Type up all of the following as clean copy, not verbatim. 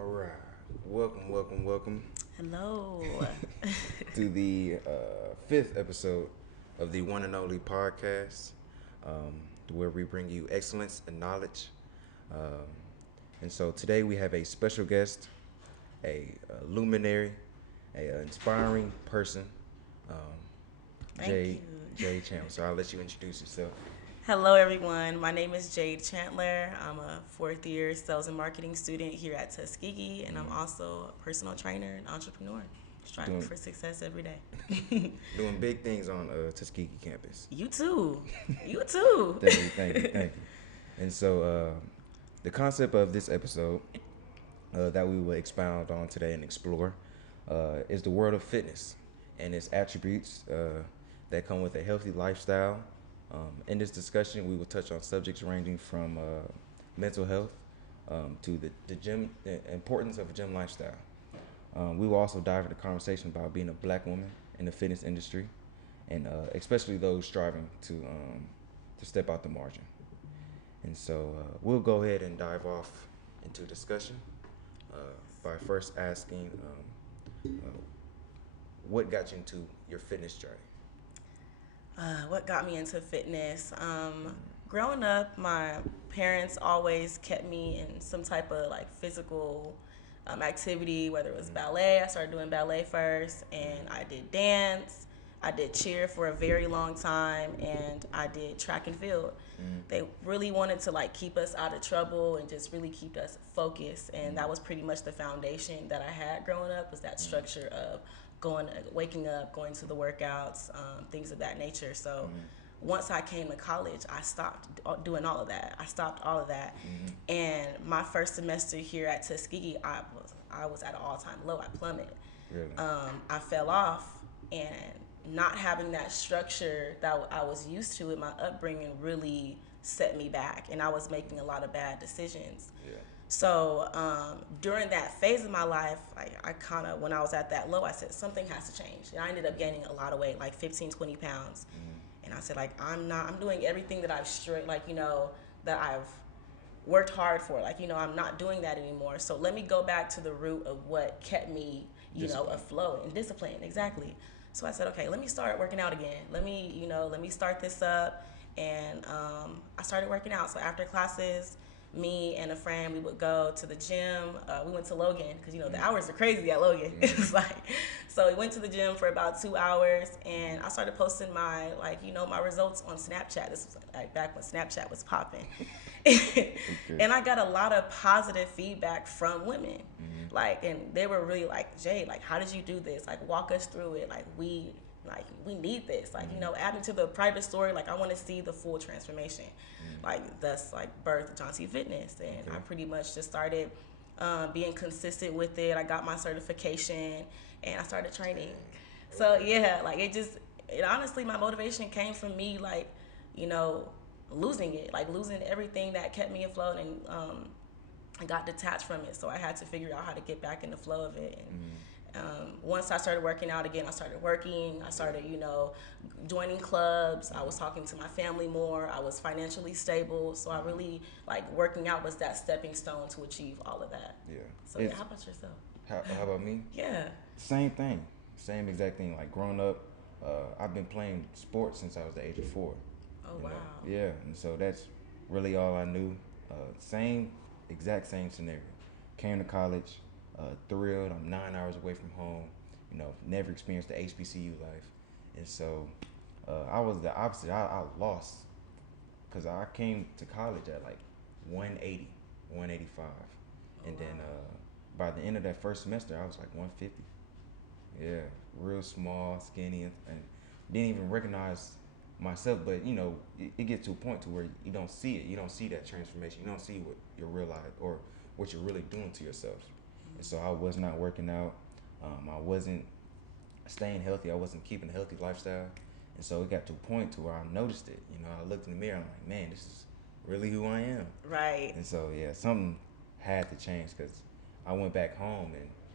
All right. Welcome Hello. to the fifth episode of the one and only podcast, where we bring you excellence and knowledge. Um, and so today we have a special guest, a luminary, a inspiring person, um, Thank Jade, you. Jade Chandler. So I'll let you introduce yourself. Hello, everyone. My name is Jade Chandler. I'm a fourth year sales and marketing student here at Tuskegee, and I'm also a personal trainer and entrepreneur, striving Doing for success every day. doing big things on Tuskegee campus. You too. You too. Thank you. And so the concept of this episode that we will expound on today and explore is the world of fitness and its attributes that come with a healthy lifestyle. In this discussion, we will touch on subjects ranging from mental health to the importance of a gym lifestyle. We will also dive into conversation about being a black woman in the fitness industry, and especially those striving to step out the margin. And so we'll go ahead and dive off into discussion uh, by first asking what got you into your fitness journey? What got me into fitness? Growing up, my parents always kept me in some type of like physical activity, whether it was ballet. I started doing ballet first, and I did dance. I did cheer for a very long time, and I did track and field. They really wanted to like keep us out of trouble and just really keep us focused, and that was pretty much the foundation that I had growing up, was that structure of waking up, going to the workouts, things of that nature. So once I came to college, I stopped doing all of that. I stopped all of that, and my first semester here at Tuskegee, I was at an all-time low. I plummeted. Really? I fell off, and not having that structure that I was used to in my upbringing really set me back, and I was making a lot of bad decisions. Yeah. So during that phase of my life, I kind of, when I was at that low, I said something has to change. And I ended up gaining a lot of weight, like 15, 20 pounds. And I said, like, I'm doing everything that that I've worked hard for. Like, I'm not doing that anymore. So let me go back to the root of what kept me, afloat and disciplined. Exactly. So I said, okay, let me start working out again. Let me start this up. And I started working out. So after classes, me and a friend, we would go to the gym. We went to Logan because the hours are crazy at Logan. It's like, so we went to the gym for about 2 hours, and I started posting my my results on Snapchat. This was like back when Snapchat was popping. And I got a lot of positive feedback from women, and they were really like, Jade, like, how did you do this? Like, walk us through it. We need this. Add me to the private story. Like, I want to see the full transformation. That's birth Jauntyfitness, and I pretty much just started being consistent with it. I got my certification, and I started training. So yeah, it honestly, my motivation came from me, losing it, losing everything that kept me afloat, and I got detached from it. So I had to figure out how to get back in the flow of it. And once I started working out again, I started working. I started, joining clubs. I was talking to my family more. I was financially stable. So I really, working out was that stepping stone to achieve all of that. Yeah. So yeah, how about yourself? How about me? Yeah. Same thing. Same exact thing. Like growing up, I've been playing sports since I was the age of 4. Oh, you wow. know? Yeah, and so that's really all I knew. Exact same scenario. Came to college, thrilled. I'm 9 hours away from home. Never experienced the HBCU life, and so I was the opposite. I lost because I came to college at like 180, 185, and then by the end of that first semester, I was like 150. Yeah, real small, skinny, and didn't even recognize myself. But it gets to a point to where you don't see it. You don't see that transformation. You don't see what you're realizing or what you're really doing to yourself. And so I was not working out. I wasn't staying healthy. I wasn't keeping a healthy lifestyle. And so it got to a point to where I noticed it. I looked in the mirror. I'm like, man, this is really who I am. Right. And so yeah, something had to change because I went back home,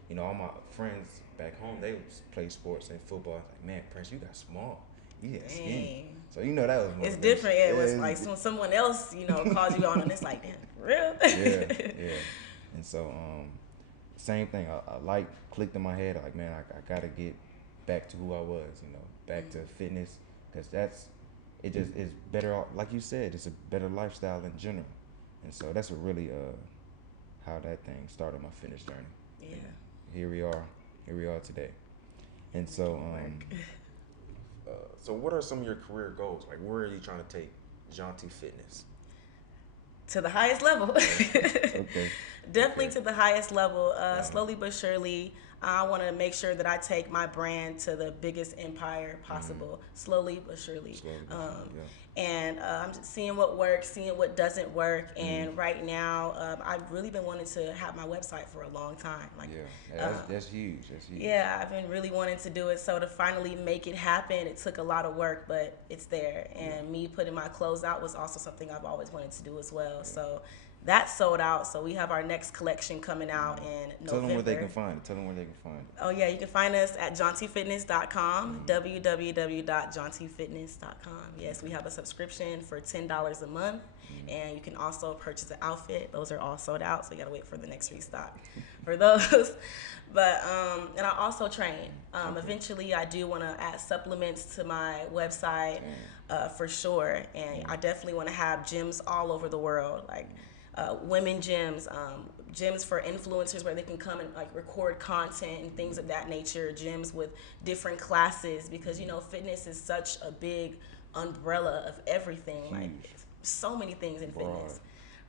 and all my friends back home, they would play sports and football. I was like, man, Prince, you got small. You got skinny. So that was motivation. It's different. It was like when someone else, calls you on, and it's like, damn, for real? Yeah. And so same thing. A light clicked in my head. Like, man, I gotta get back to who I was. You know, back to fitness, because that's it. Just is better. Like you said, it's a better lifestyle in general, and so that's what really how that thing started my fitness journey. Yeah. And here we are. Here we are today. And so, so what are some of your career goals? Like, where are you trying to take Jauntyfitness? To the highest level. Okay. Definitely Okay. to the highest level. Slowly but surely, I want to make sure that I take my brand to the biggest empire possible. Slowly but surely. Slowly but surely, yeah. And I'm just seeing what works, seeing what doesn't work. And right now, I've really been wanting to have my website for a long time. Like, That's huge. That's huge. yeah, I've been really wanting to do it. So to finally make it happen, it took a lot of work, but it's there. And me putting my clothes out was also something I've always wanted to do as well. So that's sold out. So we have our next collection coming out in November. Tell them where they can find it. Tell them where they can find it. Oh, yeah, you can find us at jauntyfitness.com, www.jauntyfitness.com. Yes, we have a subscription for $10 a month, and you can also purchase an outfit. Those are all sold out, so you got to wait for the next restock for those. But, and I also train. Eventually, I do want to add supplements to my website for sure, and I definitely want to have gyms all over the world, like women gyms, gyms for influencers where they can come and like record content and things of that nature, gyms with different classes, because you know fitness is such a big umbrella of everything. Like so many things in fitness,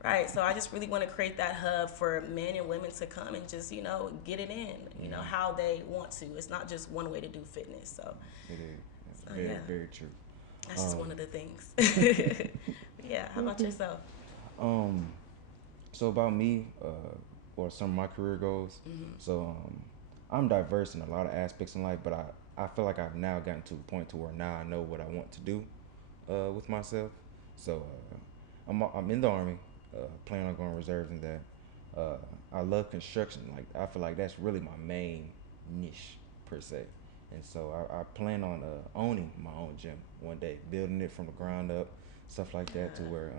right? So I just really want to create that hub for men and women to come and just, you know, get it in, you know, how they want to. It's not just one way to do fitness. So It is. So, Very, yeah. very true. that's just one of the things. Yeah, how about yourself? So about me, or some of my career goals. So I'm diverse in a lot of aspects in life, but I feel like I've now gotten to a point to where now I know what I want to do with myself. So I'm in the Army, planning on going reserves and that. I love construction. Like I feel like that's really my main niche per se. And so I plan on owning my own gym one day, building it from the ground up, stuff like that, to where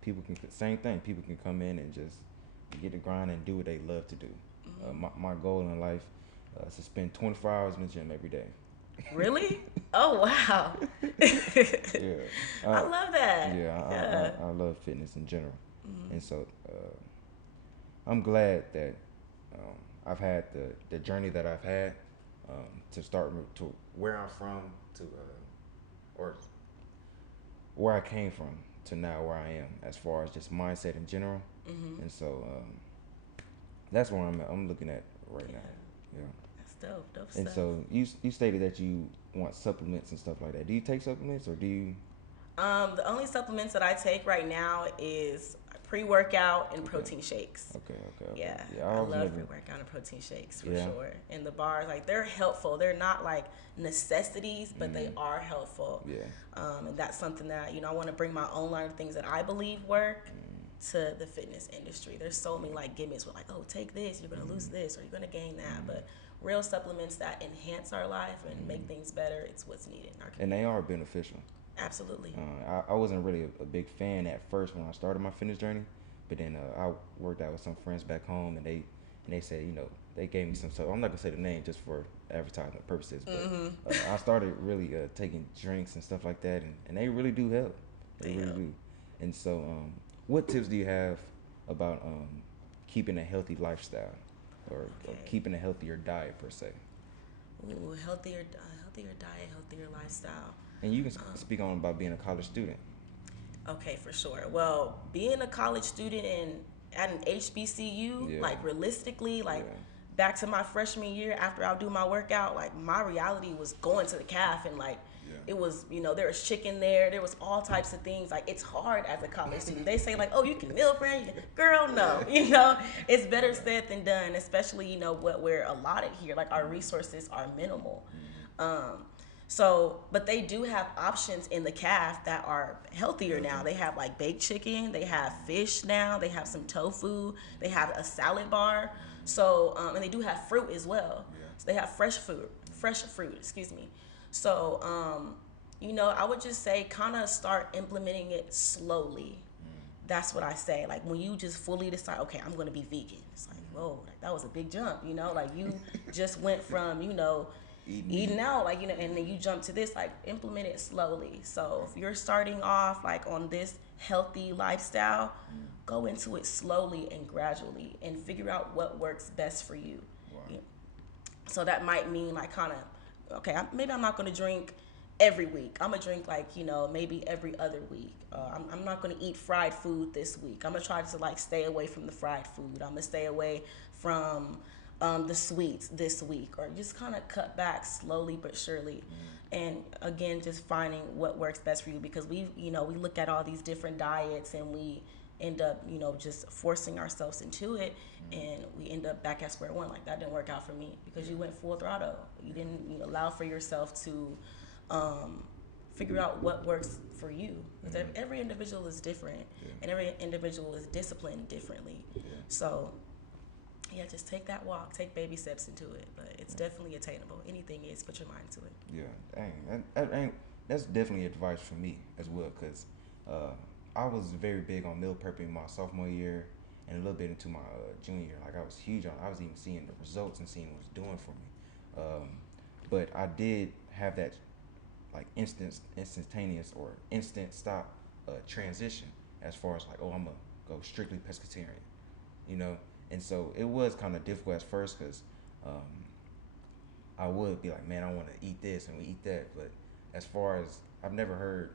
people can, same thing, people can come in and just get the grind and do what they love to do. My goal in life is to spend 24 hours in the gym every day. Really? Oh, wow. Yeah. I love that. I love fitness in general. And so I'm glad that I've had the journey that I've had to start to where I'm from to or where I came from to now where I am, as far as just mindset in general. And so that's where I'm looking at right now. Yeah. That's dope. Dope And stuff. so you stated that you want supplements and stuff like that. Do you take supplements, or do you? The only supplements that I take right now is pre-workout and protein shakes. Okay. Yeah, I I always love wondered- pre-workout and protein shakes for Yeah. sure. And the bars, like they're helpful. They're not like necessities, but they are helpful. Yeah. And that's something that, you know, I want to bring my own line of things that I believe work to the fitness industry. There's so many like gimmicks with like, oh, take this, you're gonna lose this, or you're gonna gain that. But real supplements that enhance our life and make things better, it's what's needed in our community. And they are beneficial. Absolutely. I wasn't really a big fan at first when I started my fitness journey, but then I worked out with some friends back home, and they said, you know, they gave me some stuff. I'm not gonna say the name just for advertisement purposes, but I started really taking drinks and stuff like that, and they really do help. They really do. And so, what tips do you have about keeping a healthy lifestyle, or keeping a healthier diet per se? Ooh, healthier diet, healthier lifestyle. And you can speak on about being a college student. Okay, for sure. Well, being a college student and at an HBCU, like realistically, like back to my freshman year after I would do my workout, like my reality was going to the calf, and like it was, you know, there was chicken there was all types of things. Like it's hard as a college student. They say like, oh, you can meal plan, girl, no. You know, it's better said than done, especially, you know, what we're allotted here. Like our resources are minimal. So, but they do have options in the calf that are healthier now. They have like baked chicken, they have fish now, they have some tofu, they have a salad bar. So, and they do have fruit as well. So they have fresh fruit, excuse me. So, you know, I would just say kind of start implementing it slowly. that's what I say. Like when you just fully decide, okay, I'm gonna be vegan. It's like, whoa, like, that was a big jump, you know. Like you just went from, you know, eating out, like, you know, and then you jump to this. Like implement it slowly. So if you're starting off like on this healthy lifestyle, go into it slowly and gradually, and figure out what works best for you. Wow. You know? So that might mean like kind of, okay, maybe I'm not gonna drink every week. I'm gonna drink like, you know, maybe every other week. I'm not gonna eat fried food this week. I'm gonna try to like stay away from the fried food. I'm gonna stay away from the sweets this week, or just kind of cut back slowly but surely. And again, just finding what works best for you, because we, you know, we look at all these different diets and we end up, you know, just forcing ourselves into it, and we end up back at square one. Like that didn't work out for me because you went full throttle. You didn't, you know, allow for yourself to figure out what works for you. Because every individual is different, and every individual is disciplined differently. So, yeah, just take that walk, take baby steps into it. But it's definitely attainable. Anything is, put your mind to it. Yeah, dang, that's definitely advice for me as well, because I was very big on meal prepping my sophomore year and a little bit into my junior year. Like I was huge on. I was even seeing the results and seeing what it was doing for me. But I did have that like instantaneous or instant stop transition as far as like, oh, I'm gonna go strictly pescatarian, you know. And so it was kind of difficult at first, because I would be like, man, I want to eat this and we eat that. But as far as, I've never heard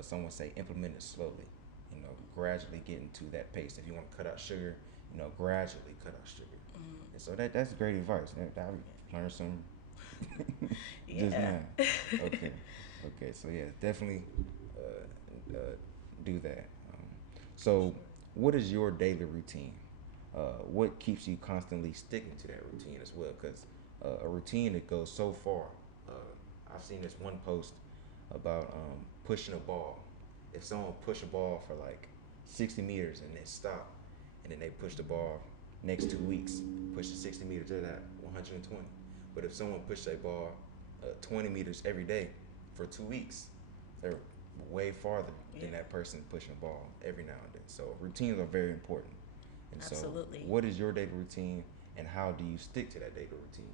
someone say implement it slowly, you know, gradually get into that pace. If you want to cut out sugar, you know, gradually cut out sugar. And so that's great advice. I learned some just now. Okay, so yeah, definitely do that. So what is your daily routine? What keeps you constantly sticking to that routine as well? Because a routine that goes so far. I've seen this one post about pushing a ball. If someone push a ball for like 60 meters and then stop, and then they push the ball next 2 weeks, push the 60 meters, they're at 120. But if someone pushes a ball 20 meters every day for 2 weeks, they're way farther than that person pushing a ball every now and then. So routines are very important. And Absolutely. So what is your daily routine, and how do you stick to that daily routine?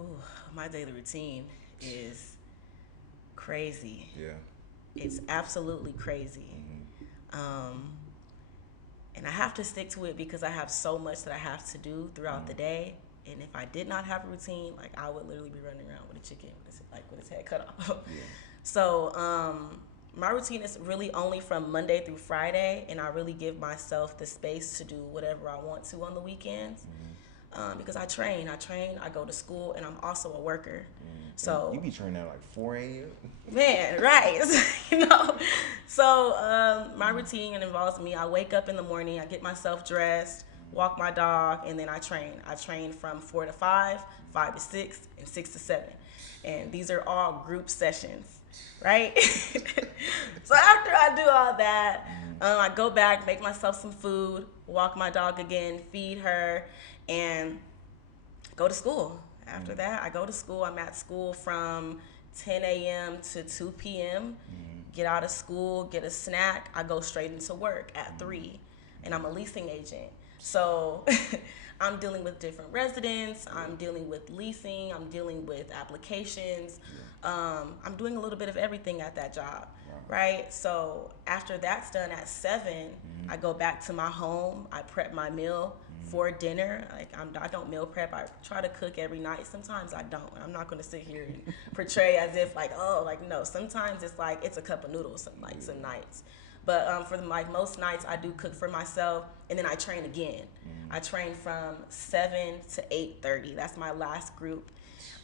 Ooh, my daily routine is crazy. Yeah. It's absolutely crazy. And I have to stick to it because I have so much that I have to do throughout the day. And if I did not have a routine, like I would literally be running around with a chicken with its head cut off. So my routine is really only from Monday through Friday, and I really give myself the space to do whatever I want to on the weekends. Because I train, I go to school, and I'm also a worker. So you be training at like 4 a.m. Man, right? You know. So my routine involves me. I wake up in the morning, I get myself dressed, walk my dog, and then I train. I train from 4 to 5, 5 to 6, and 6 to 7. And these are all group sessions, right? So after I do all that, I go back, make myself some food, walk my dog again, feed her, and go to school. After that, I go to school. I'm at school from 10 a.m. to 2 p.m. Get out of school, get a snack. I go straight into work at 3, and I'm a leasing agent. So I'm dealing with different residents. I'm dealing with leasing. I'm dealing with applications. I'm doing a little bit of everything at that job, right? So after that's done at 7, I go back to my home. I prep my meal for dinner. Like I don't meal prep. I try to cook every night. Sometimes I don't. I'm not going to sit here and portray as if like, oh, like no. Sometimes it's like it's a cup of noodles, like some nights. But for like most nights, I do cook for myself, and then I train again. I train from 7 to 8:30. That's my last group.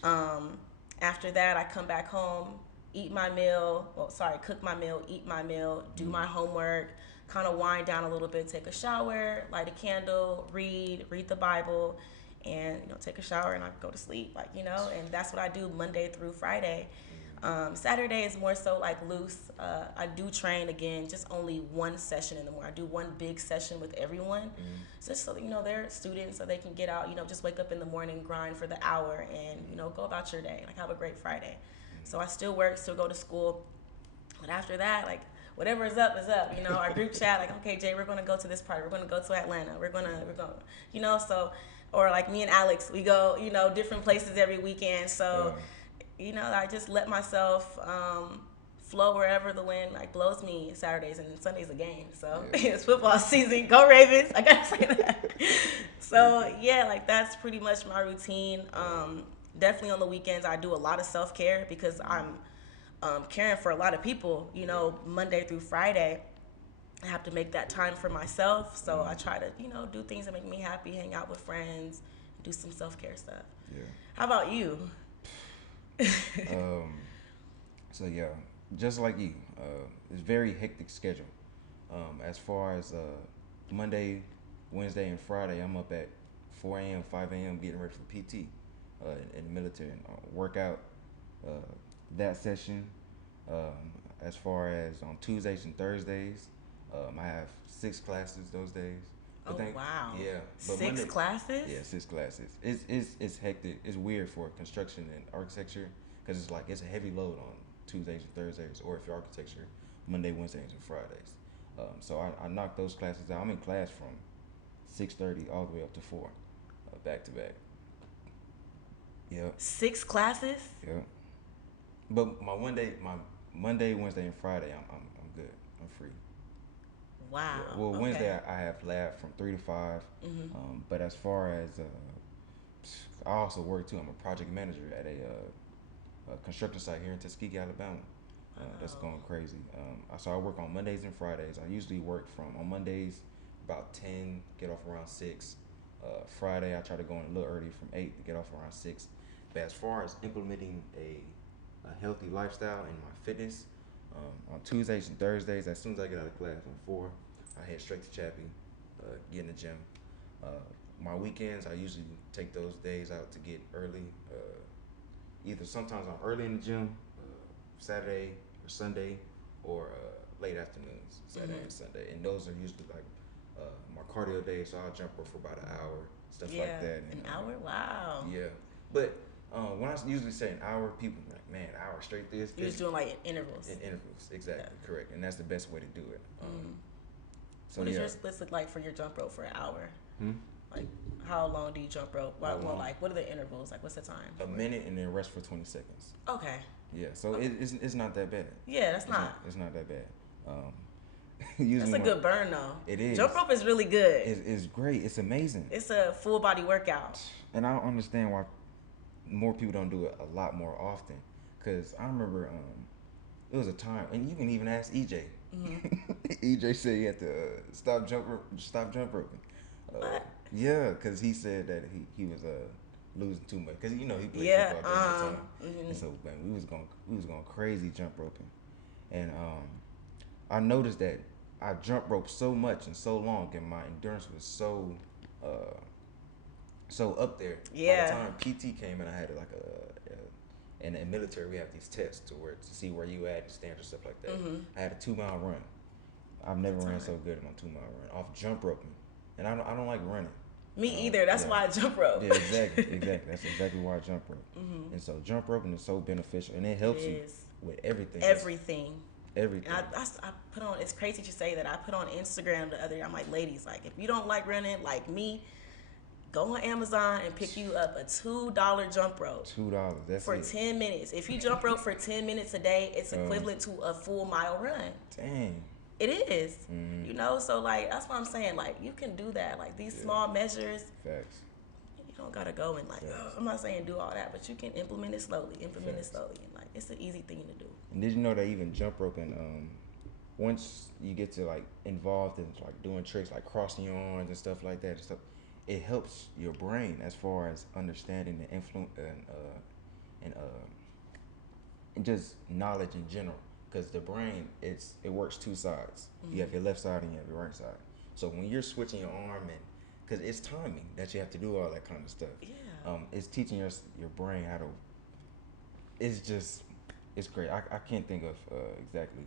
After that, I come back home, eat my meal. Cook my meal, eat my meal, do my homework, kind of wind down a little bit, take a shower, light a candle, read the Bible, and take a shower, and I go to sleep. And that's what I do Monday through Friday. Saturday is more so like loose. I do train again, just only one session in the morning. I do one big session with everyone, just so they're students, so they can get out. Just wake up in the morning, grind for the hour, and go about your day. Like have a great Friday. So I still work, still go to school, but after that, whatever is up is up. You know, our group chat, like, okay, Jay, we're gonna go to this party. We're gonna go to Atlanta. We're gonna, you know, so, or like me and Alex, we go, you know, different places every weekend. So, you know, I just let myself flow wherever the wind like blows me. Saturdays and Sundays a game. So it's football season. Go Ravens! I gotta say that. So yeah, like that's pretty much my routine. Definitely on the weekends, I do a lot of self-care because I'm caring for a lot of people, you know, Monday through Friday. I have to make that time for myself. So I try to, you know, do things that make me happy, hang out with friends, do some self-care stuff. Yeah. How about you? So yeah, just like you, it's very hectic schedule. As far as Monday, Wednesday, and Friday, I'm up at 4 a.m., 5 a.m. getting ready for PT in the military and workout that session. As far as on Tuesdays and Thursdays, I have 6 classes those days. But wow! Yeah, but 6 classes. Yeah, 6 classes. It's hectic. It's weird for construction and architecture because it's like it's a heavy load on Tuesdays and Thursdays, or if you're architecture, Monday, Wednesdays, and Fridays. So I knock those classes out. I'm in class from 6:30 all the way up to 4, back to back. Yep. 6 classes. Yep. But my Monday, Wednesday, and Friday, I'm good. I'm free. Wow. Yeah. Well, okay. Wednesday I have lab from 3 to 5. But as far as I also work too. I'm a project manager at a construction site here in Tuskegee, Alabama. That's going crazy. So I work on Mondays and Fridays. I usually work on Mondays about 10, get off around 6. Friday I try to go in a little early from 8 to get off around 6. But as far as implementing a healthy lifestyle in my fitness, on Tuesdays and Thursdays, as soon as I get out of class on 4, I head straight to Chappie, get in the gym. My weekends, I usually take those days out to get early. Either sometimes I'm early in the gym, Saturday or Sunday, or late afternoons, Saturday and Sunday. And those are usually like my cardio days, so I'll jump rope for about an hour, stuff like that. And, an hour? Wow. Yeah. But when I usually say an hour, people are like, man, an hour straight this. You're just doing like intervals. In intervals, exactly, correct. And that's the best way to do it. So what does your splits look like for your jump rope for an hour? Like, how long do you jump rope? What are the intervals? Like, what's the time? A minute and then rest for 20 seconds. Okay. Yeah, so it's not that bad. Yeah, it's not. It's not that bad. That's a good burn, though. It is. Jump rope is really good. It's great. It's amazing. It's a full body workout. And I don't understand why more people don't do it a lot more often. Because I remember it was a time, and you can even ask EJ. EJ said he had to stop jump roping. What? Yeah, because he said that he was losing too much. Because he played football during that time. And so man, we was going crazy jump roping, and I noticed that I jump roped so much and so long, and my endurance was so up there. Yeah. By the time PT came in, I had like in the military we have these tests to see where you at and stands and stuff like that. I had a 2-mile run. I've never ran so good in my 2-mile run off jump roping, and I don't like running. Me either. That's why I jump rope. Yeah, exactly. That's exactly why I jump rope. And so jump roping is so beneficial, and it helps you with everything. Everything. And I put on. It's crazy to say that I put on Instagram the other day. I'm like, ladies, like if you don't like running like me, go on Amazon and pick you up a $2 jump rope. $2. That's for it. 10 minutes. If you jump rope for 10 minutes a day, it's equivalent to a full mile run. Dang. It is. So like that's what I'm saying. Like you can do that. Like these small measures. Facts. You don't gotta go and like. I'm not saying do all that, but you can implement it slowly. And like it's an easy thing to do. And did you know that even jump roping, once you get to like involved in like doing tricks like crossing your arms and stuff like that and stuff, it helps your brain as far as understanding the influence and just knowledge in general. Because the brain, it works 2 sides. You have your left side and you have your right side. So when you're switching your arm, and because it's timing that you have to do all that kind of stuff. Yeah. It's teaching your brain how to. It's great. I can't think of exactly,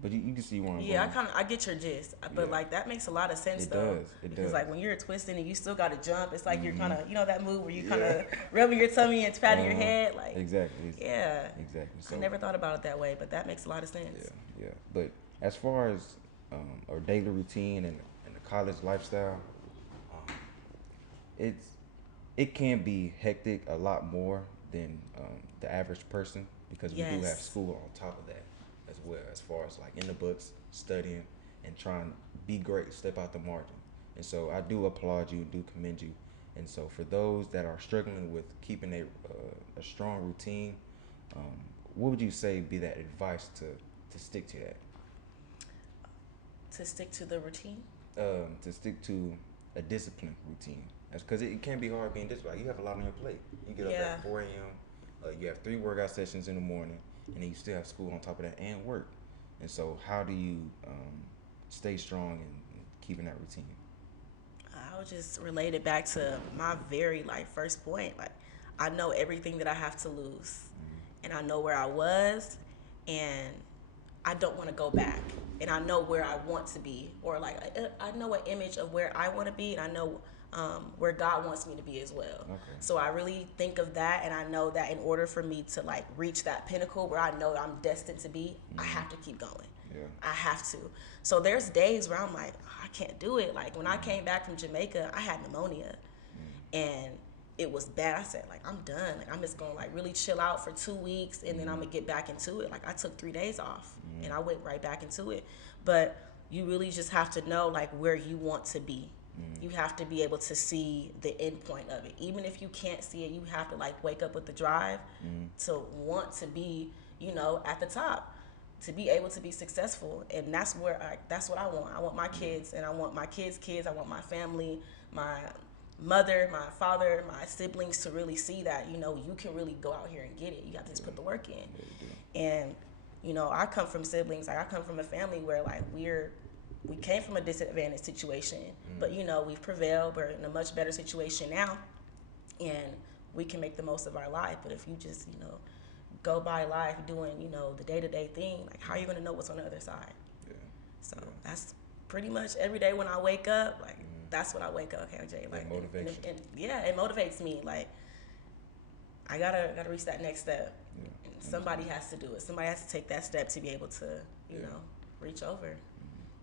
but you can see where I'm going. I get your gist, but like that makes a lot of sense though. It because does. like when you're twisting and you still got to jump, it's like you're kind of that move where you kind of rubbing your tummy and patting your head, like exactly. Yeah. Exactly. So I never thought about it that way, but that makes a lot of sense. Yeah. But as far as our daily routine and the college lifestyle, um, it's it can be hectic a lot more than the average person because we do have Yes. school on top of that as well, as far as like in the books, studying and trying to be great, step out the margin. And so I do applaud you, do commend you. And so for those that are struggling with keeping a strong routine, um, what would you say be that advice to stick to that? To stick to the routine. To stick to a disciplined routine. That's because it can be hard being disciplined. Like, you have a lot on your plate. You get up Yeah. at 4 a.m. You have 3 workout sessions in the morning, and then you still have school on top of that and work. And so, how do you stay strong and keeping that routine? I would just relate it back to my very like first point. Like, I know everything that I have to lose, and I know where I was, and I don't want to go back. And I know where I want to be, or like I know an image of where I want to be, and I know where God wants me to be as well. Okay. So I really think of that, and I know that in order for me to like reach that pinnacle where I know I'm destined to be, I have to keep going. Yeah. I have to. So there's days where I'm like, oh, I can't do it. Like when I came back from Jamaica, I had pneumonia, and it was bad. I said, like, I'm done. Like, I'm just gonna like really chill out for 2 weeks, and then I'm gonna get back into it. Like, I took 3 days off, and I went right back into it. But you really just have to know like where you want to be. You have to be able to see the end point of it. Even if you can't see it, you have to like wake up with the drive to want to be, at the top, to be able to be successful. And that's what I want. I want my kids, and I want my kids' kids. I want my family, my mother, my father, my siblings to really see that, you can really go out here and get it. You got to just put the work in. And, I come from siblings, like I come from a family where like we came from a disadvantaged situation, but we've prevailed. We're in a much better situation now, and we can make the most of our life. But if you just, go by life doing, the day-to-day thing, like how are you going to know what's on the other side? Yeah. So that's pretty much every day when I wake up, like that's when I wake up. Okay, Jay, like motivation. And yeah, it motivates me. Like I gotta reach that next step. Yeah. And somebody has to do it. Somebody has to take that step to be able to, reach over.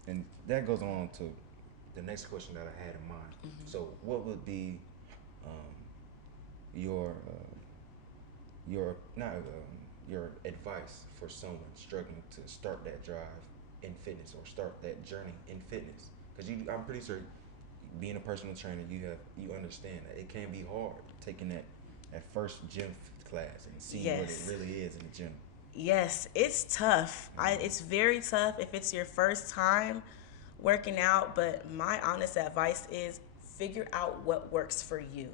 And that goes on to the next question that I had in mind. So, what would be your not your advice for someone struggling to start that drive in fitness or start that journey in fitness? Because I'm pretty sure, being a personal trainer, you understand that it can be hard taking that first gym class and seeing what it Yes. really is in the gym. Yes, it's tough. It's very tough if it's your first time working out, but my honest advice is figure out what works for you.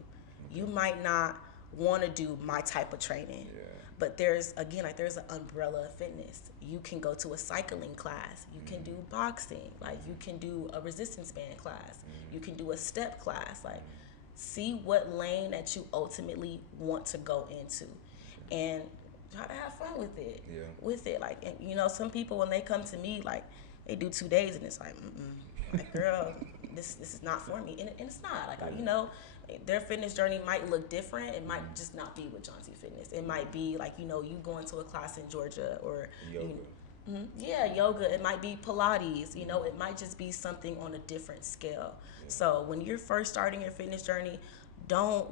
You might not want to do my type of training, but there's an umbrella of fitness. You can go to a cycling class. You can do boxing. Like you can do a resistance band class. You can do a step class. Like see what lane that you ultimately want to go into, and try to have fun with it. Yeah. With it, like, and, some people when they come to me, like they do 2 days and it's like, like girl, this is not for me, and it's not. Like their fitness journey might look different. It might just not be with Jauntyfitness. It might be like you going to a class in Georgia or Yoga. Yoga. It might be Pilates. It might just be something on a different scale. So when you're first starting your fitness journey, don't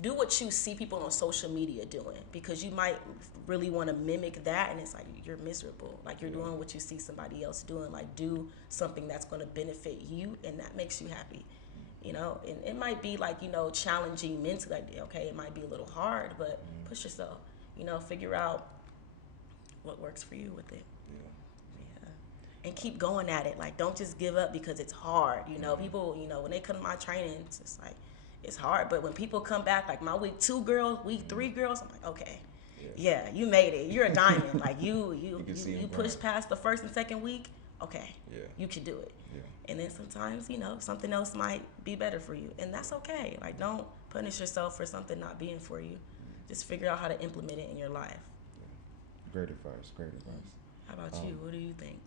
do what you see people on social media doing, because you might really want to mimic that, and it's like you're miserable. Like you're doing what you see somebody else doing. Like do something that's going to benefit you and that makes you happy. And it might be like, challenging mentally. Like, okay, it might be a little hard, but push yourself. Figure out what works for you with it. Yeah. And keep going at it. Like, don't just give up because it's hard. People, when they come to my training, it's just like, it's hard. But when people come back, like my week 2 girls, week 3 girls, I'm like, okay, yeah, you made it. You're a diamond. Like you push past the first and second week. Okay, you can do it. Yeah. And then sometimes, something else might be better for you, and that's okay. Like, don't punish yourself for something not being for you. Just figure out how to implement it in your life. Great advice. How about you? What do you think?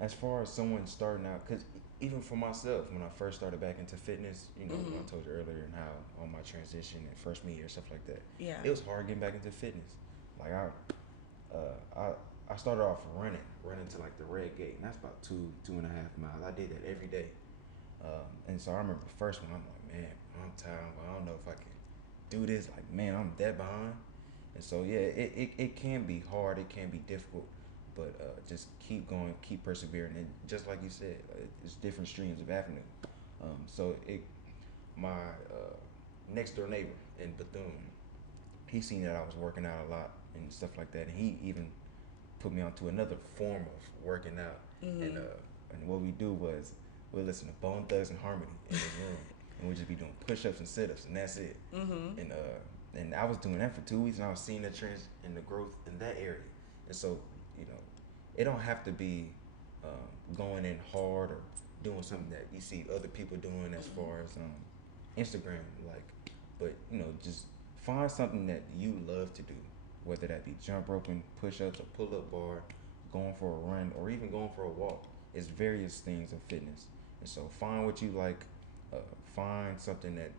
As far as someone starting out, because even for myself, when I first started back into fitness, when I told you earlier, and how on my transition and freshman year, stuff like that, it was hard getting back into fitness. Like I started off running to like the red gate, and that's about 2.5 miles. I did that every day. And so I remember the first one, I'm like, man, I'm tired. I don't know if I can do this. Like, man, I'm dead behind. And so, yeah, it can be hard. It can be difficult. But just keep going, keep persevering. And just like you said, it's different streams of avenue. So my next door neighbor in Bethune, he seen that I was working out a lot and stuff like that. And he even put me onto another form of working out. And what we do was we'll listen to Bone Thugs and Harmony in his room, and we'll just be doing push-ups and sit-ups, and that's it. And I was doing that for 2 weeks, and I was seeing the trends and the growth in that area. And so, you know, it don't have to be going in hard or doing something that you see other people doing as far as Instagram, like, but you know, just find something that you love to do, whether that be jump roping, push-ups, a pull-up bar, going for a run, or even going for a walk. It's various things of fitness. And so find what you like, find something that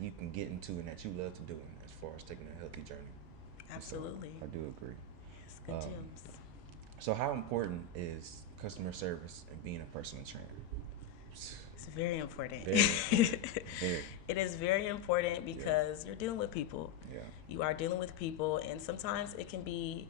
you can get into and that you love to do as far as taking a healthy journey. Absolutely. So I do agree. It's good gems. So how important is customer service and being a personal trainer? It's very important. Very important. Very. It is very important because you're dealing with people. Yeah. You are dealing with people, and sometimes it can be,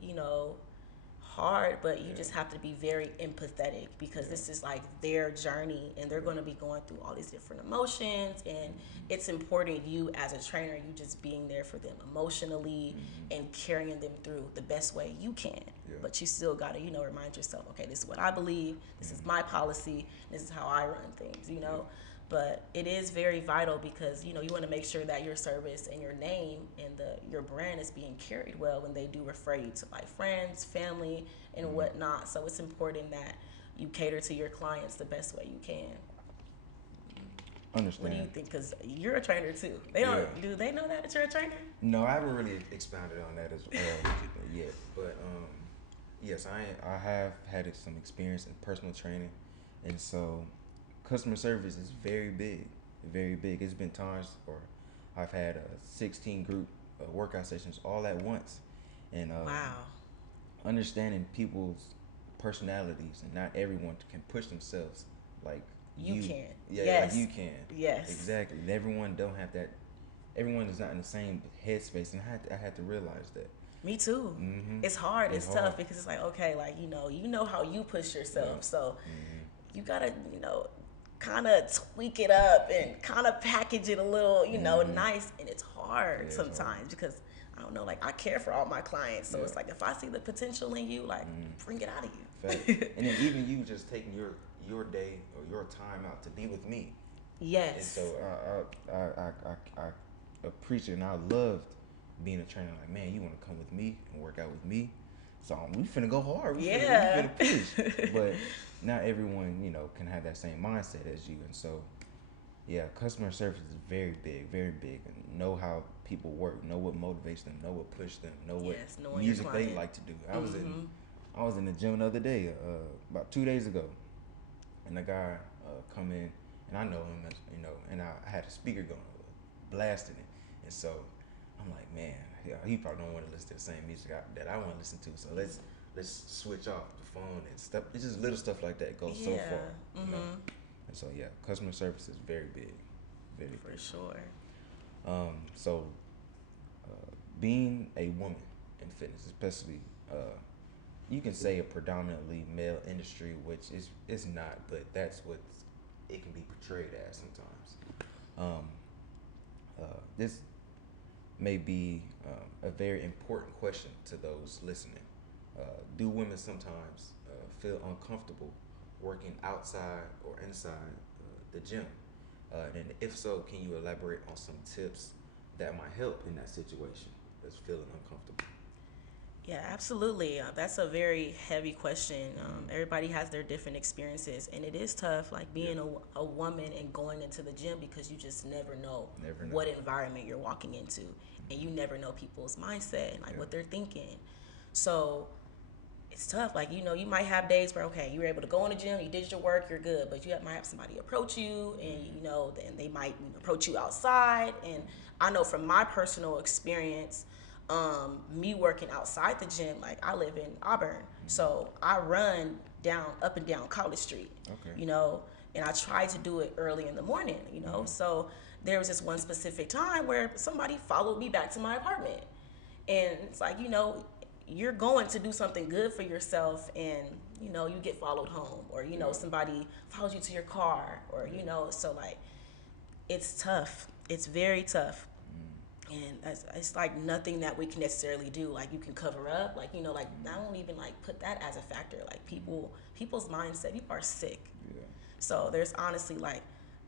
hard, but you just have to be very empathetic because this is like their journey, and they're going to be going through all these different emotions, and it's important you as a trainer, you just being there for them emotionally and carrying them through the best way you can. But you still got to, remind yourself, okay, this is what I believe, this is my policy, this is how I run things, But it is very vital because, you want to make sure that your service and your name and your brand is being carried well when they do refer you to like friends, family, and whatnot. So it's important that you cater to your clients the best way you can. Understand. What do you think? Because you're a trainer too. Do they know that you're a trainer? No, I haven't really expounded on that as yet. But yes, I have had some experience in personal training, and so customer service is very big, very big. It's been times where I've had 16 group workout sessions all at once, and wow, understanding people's personalities, and not everyone can push themselves like you can. Yeah, yes. like you can. Yes, exactly. And everyone don't have that. Everyone is not in the same headspace, and I had to realize that. Me too. It's hard. It's tough because it's like, okay, like you know how you push yourself, so you gotta kind of tweak it up and kind of package it a little, nice, and it's hard sometimes because I don't know, like I care for all my clients, so it's like if I see the potential in you, like bring it out of you. And then even you just taking your day or your time out to be with me. Yes. And so I appreciate and I loved being a trainer. Like, man, you want to come with me and work out with me? So we finna go hard. We finna push. But not everyone, can have that same mindset as you. And so, yeah, customer service is very big, and know how people work, know what motivates them, know what pushes them, know what music they like to do. I was in the gym the other day, about 2 days ago, and a guy come in, and I know him, and I had a speaker going, blasting it, and so I'm like, man, he probably don't want to listen to the same music that I want to listen to. So let's switch off the phone and stuff. It's just little stuff like that goes so far. And so customer service is very big, very for big. sure. So being a woman in fitness, especially, you can say a predominantly male industry, which is not, but that's what it can be portrayed as sometimes. This may be a very important question to those listening. Do women sometimes feel uncomfortable working outside or inside the gym? And if so, can you elaborate on some tips that might help in that situation that's feeling uncomfortable? Yeah, absolutely. That's a very heavy question. Everybody has their different experiences, and it is tough, like being a woman and going into the gym because you just never know what environment you're walking into, and you never know people's mindset and like what they're thinking. So it's tough. Like, you might have days where, okay, you were able to go in the gym, you did your work, you're good, but you might have somebody approach you, and, then they might approach you outside. And I know from my personal experience, me working outside the gym, like I live in Auburn, so I run up and down College Street, Okay. you know, and I try to do it early in the morning, you know. So there was this one specific time where somebody followed me back to my apartment, and it's like, you know, you're going to do something good for yourself, and you know, you get followed home, or you know, somebody follows you to your car, or you know, so like it's tough. It's very tough. And it's like nothing that we can necessarily do. Like you can cover up, like, you know, like I don't even like put that as a factor. Like people's mindset, people are sick. Yeah. So there's honestly like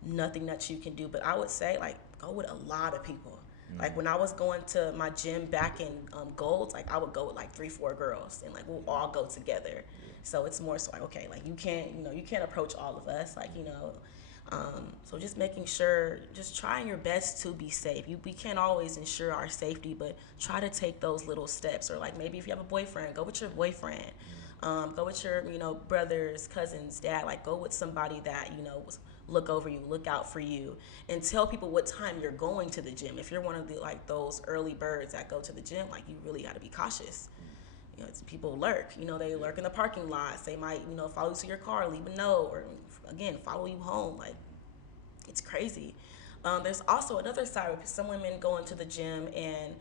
nothing that you can do. But I would say like go with a lot of people. Like when I was going to my gym back in Golds, like I would go with like 3-4 girls, and like we'll all go together. So it's more so like, okay, like you can't approach all of us, like, you know. So just making sure, just trying your best to be safe. We can't always ensure our safety, but try to take those little steps. Or like maybe if you have a boyfriend, go with your boyfriend. Go with your, you know, brothers, cousins, dad. Like go with somebody that, you know, look over you, look out for you, and tell people what time you're going to the gym. If you're one of the like those early birds that go to the gym, like you really got to be cautious. You know, it's, people lurk. You know, they lurk in the parking lots. They might, you know, follow you to your car, leave a note, or again follow you home. Like it's crazy. There's also another side where some women go into the gym and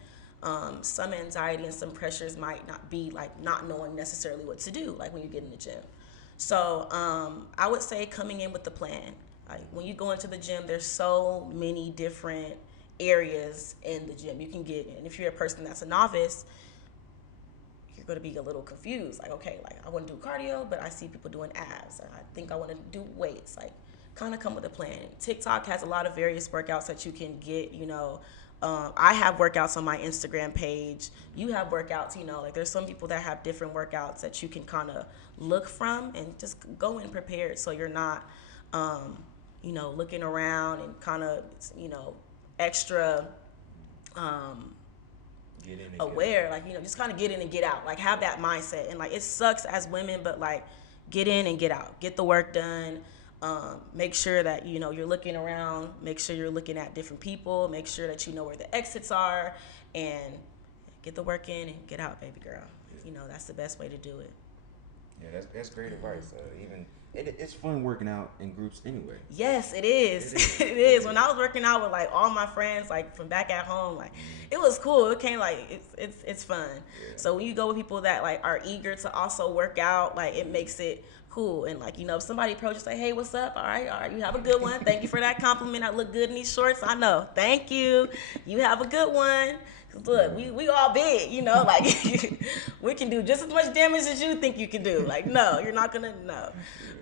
some anxiety and some pressures might not be like not knowing necessarily what to do, like when you get in the gym. So I would say coming in with the plan. Like when you go into the gym, there's so many different areas in the gym you can get in. If you're a person that's a novice, you're going to be a little confused. Like, okay, like I want to do cardio, but I see people doing abs. I think I want to do weights. Like, kind of come with a plan. TikTok has a lot of various workouts that you can get, you know. I have workouts on my Instagram page. You have workouts, you know, like there's some people that have different workouts that you can kind of look from and just go in prepared so you're not, you know, looking around and kind of, you know, extra Get in and aware, like, you know, just kind of get in and get out, like have that mindset. And like it sucks as women, but like get in and get out, get the work done. Make sure that, you know, you're looking around, make sure you're looking at different people, make sure that you know where the exits are, and get the work in and get out, baby girl. You know, that's the best way to do it. Yeah, that's great advice. Even it's fun working out in groups anyway. Yes, it is. It is. When I was working out with like all my friends, like from back at home, like it was cool. It came like it's fun. Yeah. So when you go with people that like are eager to also work out, like it makes it cool. And like, you know, if somebody approaches, say, hey, what's up? All right, you have a good one. Thank you for that compliment. I look good in these shorts. I know. Thank you. You have a good one. Look, we all big, you know, like we can do just as much damage as you think you can do. Like, no, you're not gonna, no.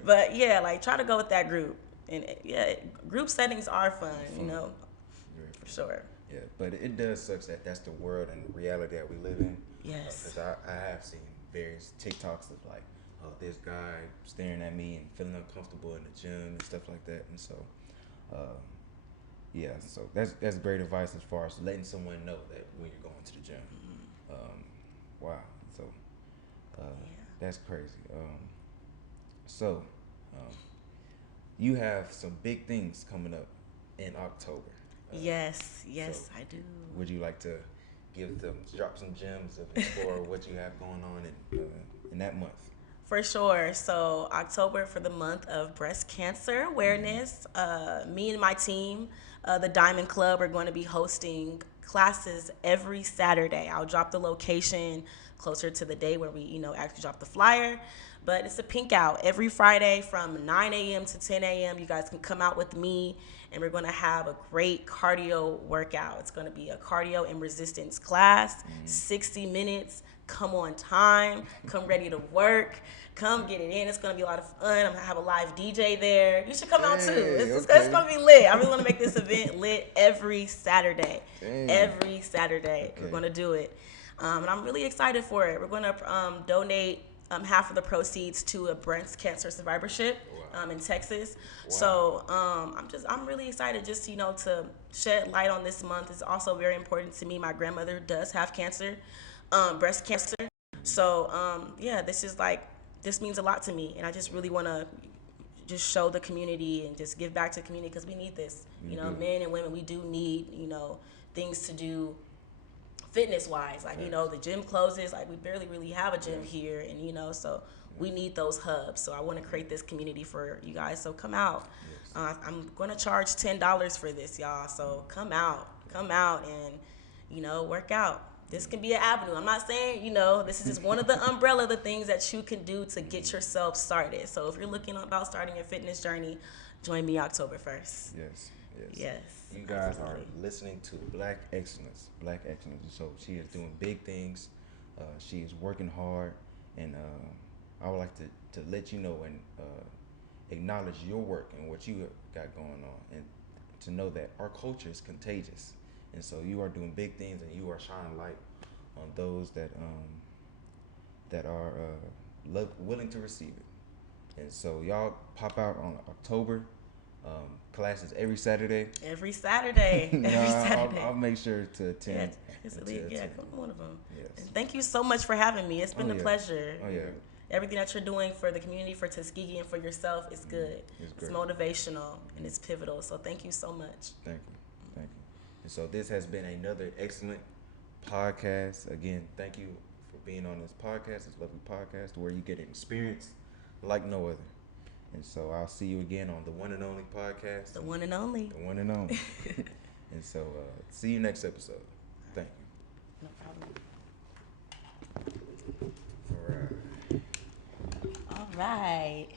But yeah, like try to go with that group. And yeah, group settings are fun, you know, for sure. Yeah, but it does suck that that's the world and reality that we live in. Yes. Because I have seen various TikToks of like, oh, this guy staring at me and feeling uncomfortable in the gym and stuff like that. And so, yeah, so that's great advice as far as letting someone know that when you're going to the gym. Wow, so that's crazy. So you have some big things coming up in October. Yes, so I do. Would you like to drop some gems of explore what you have going on in that month? For sure. So October for the month of breast cancer awareness. Me and my team, the Diamond Club, are going to be hosting classes every Saturday. I'll drop the location closer to the day where we, you know, actually drop the flyer. But it's a pink out every Friday from 9 a.m. to 10 a.m. You guys can come out with me, and we're going to have a great cardio workout. It's going to be a cardio and resistance class, 60 minutes. Come on time, come ready to work, come get it in. It's gonna be a lot of fun. I'm gonna have a live DJ there. You should come out too. It's gonna be lit. I really wanna make this event lit every Saturday. Every Saturday, we're gonna do it. And I'm really excited for it. We're gonna donate half of the proceeds to a breast cancer survivorship in Texas. Wow. So I'm really excited just, you know, to shed light on this month. It's also very important to me. My grandmother does have cancer. Breast cancer. So yeah, this means a lot to me, and I just really want to just show the community and just give back to the community because we need this. You know, men and women, we do need, you know, things to do fitness wise. Like, you know, the gym closes. Like, we barely really have a gym here, and you know, so we need those hubs. So I want to create this community for you guys. So come out. I'm gonna charge $10 for this, y'all. So come out and, you know, work out. This can be an avenue. I'm not saying, you know, this is just one of the umbrella of the things that you can do to get yourself started. So if you're looking about starting your fitness journey, join me October 1st. Yes. You guys are listening to Black Excellence. Black Excellence. So she is doing big things. She is working hard, and I would like to let you know and acknowledge your work and what you got going on, and to know that our culture is contagious. And so you are doing big things, and you are shining light on those that are willing to receive it. And so y'all pop out on October. Classes every Saturday. Every Saturday. I'll make sure to attend. Come one of them. Yes. And thank you so much for having me. It's been a pleasure. Oh yeah. Everything that you're doing for the community, for Tuskegee, and for yourself is good. It's motivational and it's pivotal. So thank you so much. Thank you. And so this has been another excellent podcast. Again, thank you for being on this podcast, this lovely podcast, where you get an experience like no other. And so I'll see you again on the one and only podcast. The one and only. The one and only. And so see you next episode. Thank you. No problem. All right.